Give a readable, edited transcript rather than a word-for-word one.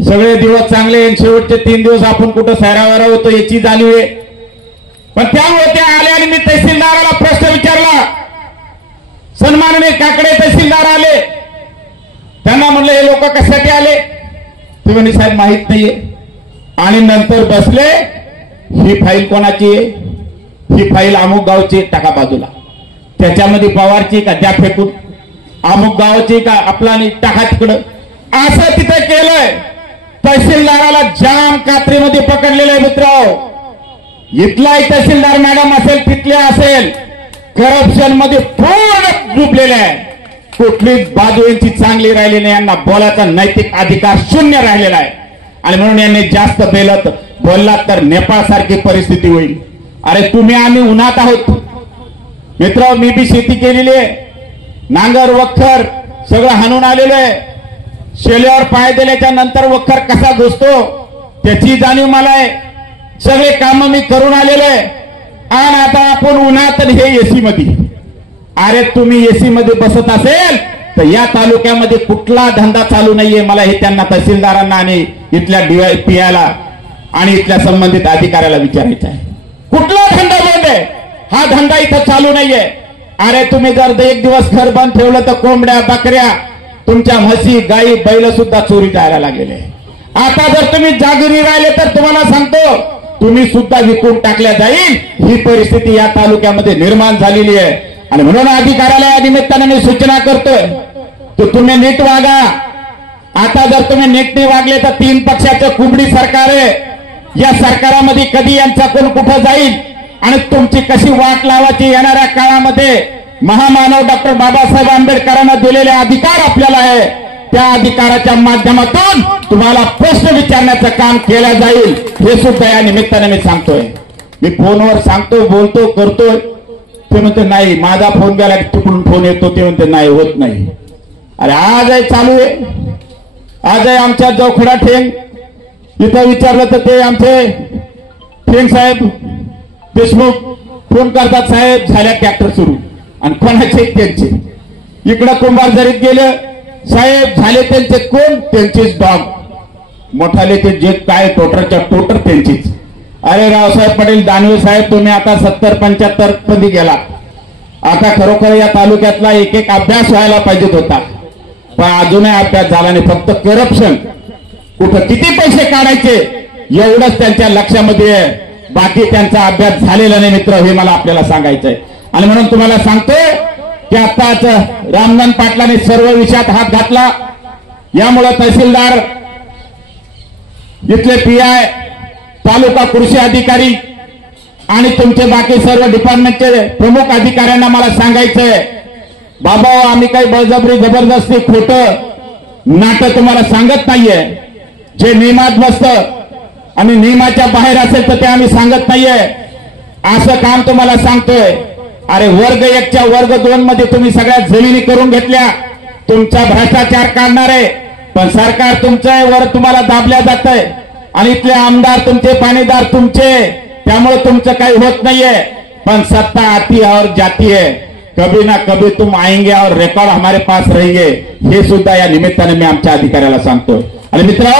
सगळे दिवस चांगले, शेवटचे 3 दिवस आपण कुठं सैरावारा होतो याची जाणीव आहे। पण त्यामुळे त्या आले आणि मी तहसीलदाराला प्रश्न विचारला, सन्माननीय काकडे तहसीलदार आले, त्यांना म्हणलं हे लोक कशासाठी आले? ते म्हणे साहेब माहित नाहीये। आणि नंतर बसले, ही फाईल कोणाची आहे? ही फाईल अमुक गावची, टाका बाजूला। त्याच्यामध्ये पवारची का द्या फेकून, अमुक गावाची का आपला टाका तिकडं, असं तिथे केलंय। तहसीलदाराला जाम कात्रीमध्ये पकडलेलं आहे मित्रांनो। इथलाही तहसीलदार मॅडम असेल, तिथले असेल, करप्शन मध्ये पूर्ण डुबलेले आहे। कुठलीच बाजू यांची चांगली राहिली नाही, यांना बोलायचा नैतिक अधिकार शून्य राहिलेला आहे। आणि म्हणून यांनी जास्त बोललात तर नेपाळ सारखी परिस्थिती होईल। अरे तुम्ही आम्ही उन्हात आहोत मित्र, मी बी शेती केलेली आहे, नांगर वखर सगळं हाणून आलेलं आहे। शेल्यावर पाय दिल्याच्या नंतर वखर कसा घुसतो त्याची जाणीव मला आहे। सगळे काम मी करून आलेलो आहे। आणि आता आपण उन्हात हे एसी मध्ये, अरे तुम्ही एसी मध्ये बसत असेल तर या तालुक्यामध्ये कुठला धंदा चालू नाहीये। मला हे त्यांना तहसीलदारांना आणि इथल्या DYPला आणि इथल्या संबंधित अधिकाऱ्याला विचारायचं आहे, कुठला धंदा बंद आहे? हा धंदा इथं चालू नाहीये। अरे तुम्ही जर 1 दिवस घर बंद ठेवलं तर कोंबड्या, बकऱ्या, तुमच्या म्हशी, गाई, बैल सुद्धा चोरी जायला लागलेले। आता जर तुम्ही जागीरी राहिले तर तुम्हाला सांगतो, तुम्ही सुद्धा विकून टाकल्या जाईल, ही परिस्थिती या तालुक्यामध्ये निर्माण झालेली आहे। आणि म्हणून अधिकाऱ्याला या निमित्ताने मी सूचना करतोय की तुम्ही नीट वागा। आता जर तुम्ही नीट नाही वागले तर 3 पक्षाचं कुंबडी सरकार आहे। या सरकारामध्ये कधी यांचा कोण कुठं जाईल आणि तुमची कशी वाट लावायची येणाऱ्या काळामध्ये महामानव डॉक्टर बाबासाहेब आंबेडकरांना दिलेले अधिकार आपल्याला आहे, त्या अधिकाराच्या माध्यमातून तुम्हाला प्रश्न विचारण्याचं काम केलं जाईल, हे सुद्धा या निमित्ताने मी सांगतोय। मी फोनवर सांगतो, बोलतो, करतोय, ते म्हणते नाही, माझा फोन गेला तिकडून फोन येतो, ते म्हणते नाही, होत नाही। अरे आज आहे चालू आहे, आज आहे आमच्या जोखडा ठेंग, इथं विचारलं तर ते आमचे ठेंग साहेब देशमुख फोन करतात, साहेब झाल्या ट्रॅक्टर सुरू, आणि कोणाचे त्यांचे। इकडं कुंभारझरीत गेलं, साहेब झाले त्यांचे कोण? त्यांचेच डॉग मोठाले, ते जे काय टोटरच्या टोटर त्यांचीच। अरे रावसाहेब पाटील दानवे साहेब, तुम्ही आता 70-75 मध्ये गेला, आता खरोखर या तालुक्यातला एक अभ्यास व्हायला पाहिजेत होता, पण अजूनही अभ्यास झाला नाही। फक्त करप्शन, कुठं किती पैसे काढायचे एवढंच त्यांच्या लक्षामध्ये आहे, बाकी त्यांचा अभ्यास झालेला नाही मित्र, हे मला आपल्याला सांगायचंय। आणि म्हणून तुम्हाला सांगतोय की आताच रामनाथ पाटलांनी सर्व विषयात हात घातला, यामुळे तहसीलदार, इथले PI, तालुका कृषी अधिकारी आणि तुमचे बाकी सर्व डिपार्टमेंटचे प्रमुख अधिकाऱ्यांना मला सांगायचंय, बाबा आम्ही काही बळजबरी, जबरदस्ती, खोटं नाटक तुम्हाला सांगत नाहीये। जे नियमात बसतं आणि नियमाच्या बाहेर असेल तर ते आम्ही सांगत नाहीये, असं काम तुम्हाला सांगतोय। अरे वर्ग 1च्या वर्ग 2 मध्ये तुम्ही सगळ्या जमिनी करून घेतल्या, तुमचा भ्रष्टाचार काढणार आहे, पण सरकार तुमचं आहे, वर तुम्हाला दाबल्या जात आहे, आणि इथले आमदार तुमचे, पाणीदार तुमचे, त्यामुळे तुमचं काही होत नाहीये। पण सत्ता आती और जाती है, कभी ना कभी तुम आएंगे और रिकॉर्ड हमारे पास रहेंगे, हे सुद्धा या निमित्ताने मी आमच्या अधिकाऱ्याला सांगतो। आणि मित्र